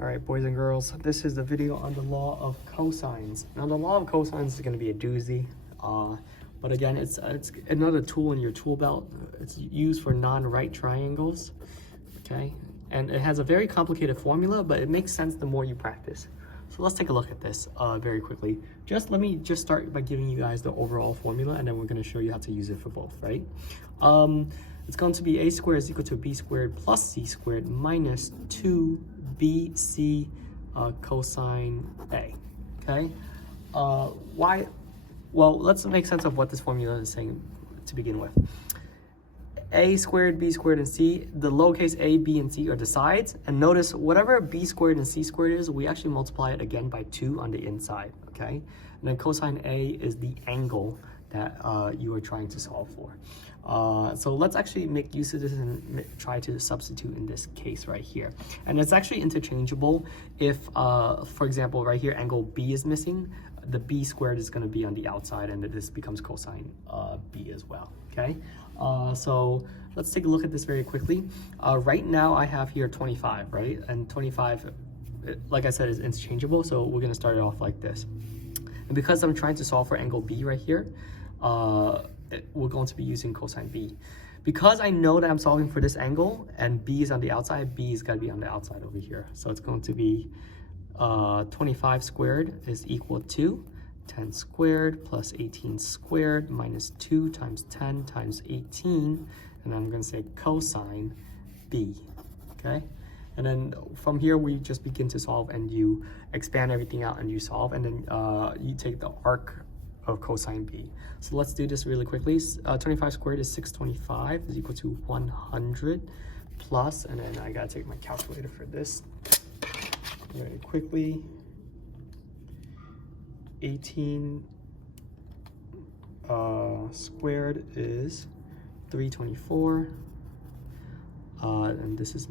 All right, boys and girls, this is the video on the law of cosines. Now, the law of cosines is going to be a doozy, but again, it's another tool in your tool belt. It's used for non-right triangles, okay? And it has a very complicated formula, but it makes sense the more you practice. So let's take a look at this very quickly. Let me start by giving you guys the overall formula, and then we're going to show you how to use it for both, right? It's going to be a squared is equal to b squared plus c squared minus 2bc cosine a, okay? Why? Well, let's make sense of what this formula is saying to begin with. A squared, b squared, and c, the lowercase a, b, and c are the sides. And notice whatever b squared and c squared is, we actually multiply it again by 2 on the inside, okay? And then cosine a is the angle that you are trying to solve for. So let's actually make use of this and try to substitute in this case right here. And it's actually interchangeable if, for example, right here, angle B is missing, the b squared is going to be on the outside, and this becomes cosine b as well, okay? So let's take a look at this very quickly. Right now I have here 25, right? And 25, like I said, is interchangeable, so we're going to start it off like this. And because I'm trying to solve for angle B right here, we're going to be using cosine B. Because I know that I'm solving for this angle and B is on the outside, B is got to be on the outside over here. So it's going to be 25 squared is equal to 10 squared plus 18 squared minus 2 times 10 times 18. And I'm going to say cosine B, okay? And then from here, we just begin to solve, and you expand everything out and you solve, and then you take the arc of cosine B. So let's do this really quickly. 25 squared is 625 is equal to 100 plus, and then I gotta take my calculator for this very quickly. 18 squared is 324, and this is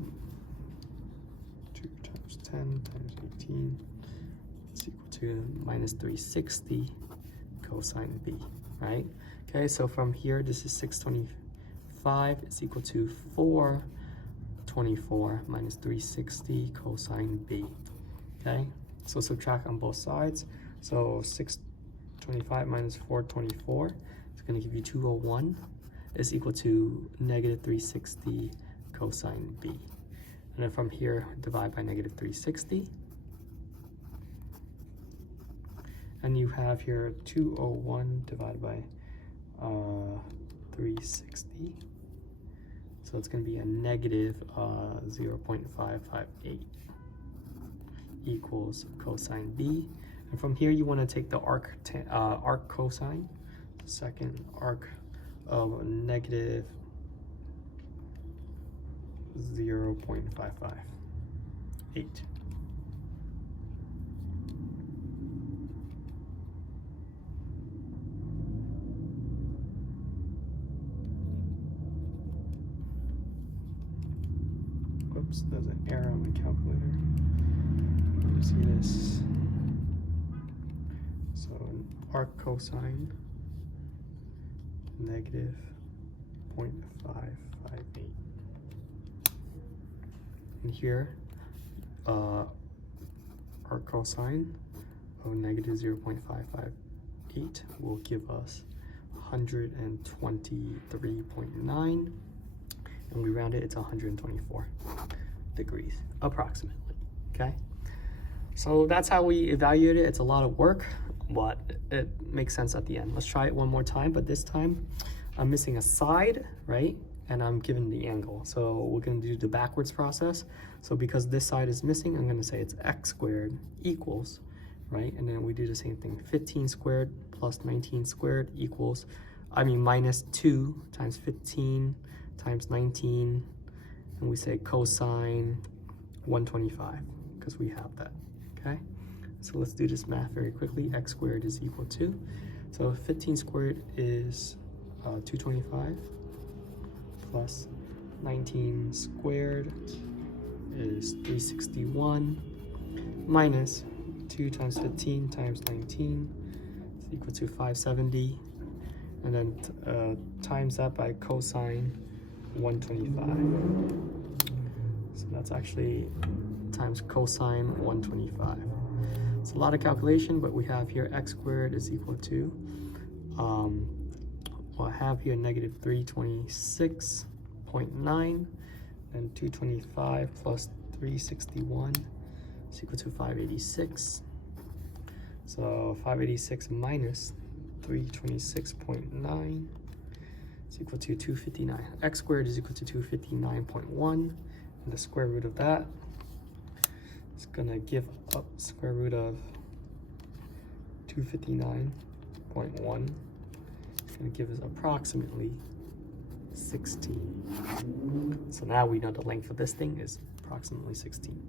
2 times 10 times 18 is equal to minus 360 cosine B, right? Okay, so from here, this is 625 is equal to 424 minus 360 cosine B, okay? So subtract on both sides. So 625 minus 424 is going to give you 201 is equal to negative 360 cosine B. And then from here, divide by negative 360. And you have here 201 divided by 360. So it's going to be a negative 0.558 equals cosine B. And from here, you want to take the arc cosine, second arc of negative 0.558. Oops, there's an error on my calculator. Let me see this. So arc cosine negative 0.558. And here, arc cosine of negative 0.558 will give us 123.9. and we round it to 124 degrees, approximately, okay? So that's how we evaluate it. It's a lot of work, but it makes sense at the end. Let's try it one more time, but this time I'm missing a side, right? And I'm given the angle. So we're gonna do the backwards process. So because this side is missing, I'm gonna say it's x squared equals, right? And then we do the same thing. 15 squared plus 19 squared equals, minus 2 times 15 times 19, and we say cosine 125 because we have that, okay? So let's do this math very quickly. X squared is equal to, so 15 squared is 225 plus 19 squared is 361 minus 2 times 15 times 19 is equal to 570, and then times that by cosine 125. So that's it's actually times cosine 125. It's a lot of calculation, but we have here x squared is equal to, I have here negative 326.9, and 225 plus 361 is equal to 586. So 586 minus 326.9 is equal to 259. X squared is equal to 259.1, and the square root of that is gonna give up square root of 259.1. It's gonna give us approximately 16. So now we know the length of this thing is approximately 16.